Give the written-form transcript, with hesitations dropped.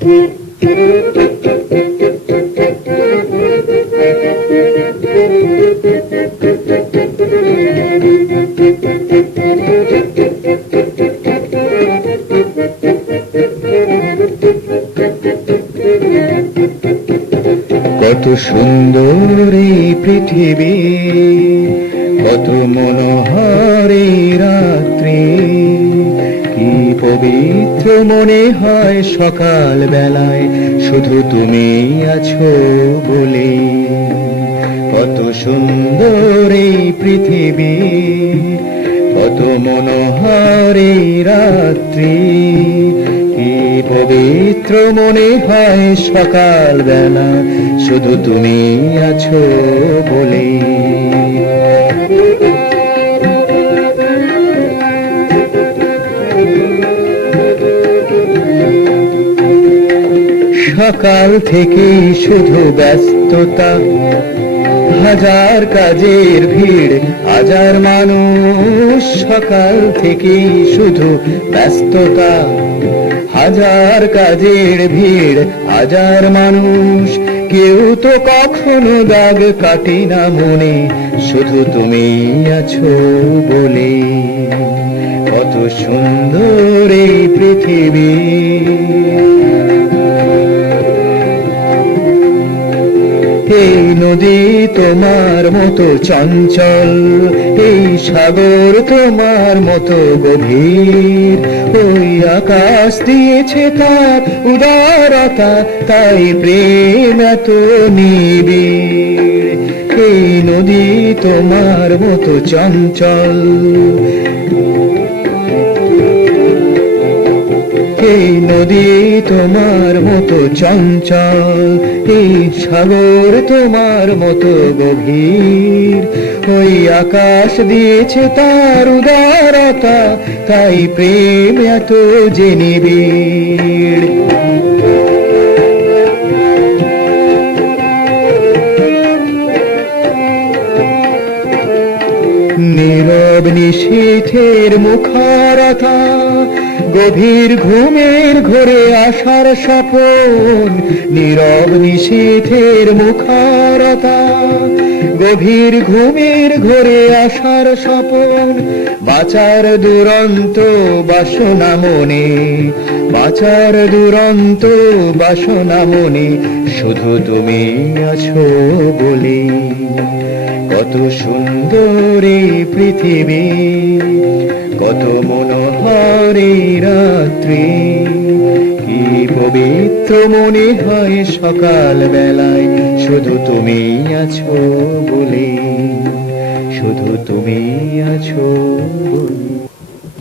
কত সুন্দর এই পৃথিবী, কত মনোহর এই রাত্রি, কি পবিত্র মনে হয় সকাল বেলায় শুধু তুমি আছো বলে। কত সুন্দর এই পৃথিবী, কত মনোহর এই রাত্রি, কি পবিত্র মনে হয় সকাল বেলা শুধু তুমি আছো বলে। সকাল থেকে শুধু ব্যস্ততা, হাজার কাজের ভিড়, হাজার মানুষ। সকাল থেকে শুধু ব্যস্ততা, হাজার কাজের ভিড়, হাজার মানুষ। কেউ তো কখনো দাগ কাটে না মনে, শুধু তুমি আছো বলে। কত সুন্দর এই পৃথিবী, এই নদী তোমার মতো চঞ্চল, এই সাগর তোমার মতো গভীর। ওই আকাশ দিয়েছে তার উদারতা, তাই প্রেম এত নিবিড়। এই নদী তোমার মতো চঞ্চল, এই নদী তোমার মতো চঞ্চল, এই সাগর তোমার মতো গভীর। ওই আকাশ দিয়েছে তার উদারতা, তাই প্রেম এত যে নিবিড়। নীরব নিশীথের মুখরতা, গভীর ঘুমের ঘোরে আসার স্বপন। নীরব নিশীথের মুখরতা, গভীর ঘুমের ঘোরে আসার স্বপন। বাঁচার দুরন্ত বাসনা মনে, বাঁচার দুরন্ত বাসনা মনে, শুধু তুমি আছো বলে। কত সুন্দর এই পৃথিবী, কত মনোহর এই রাত্রি, কি পবিত্র মনে হয় সকাল বেলায় শুধু তুমি আছো বলে, শুধু তুমি আছো বলে।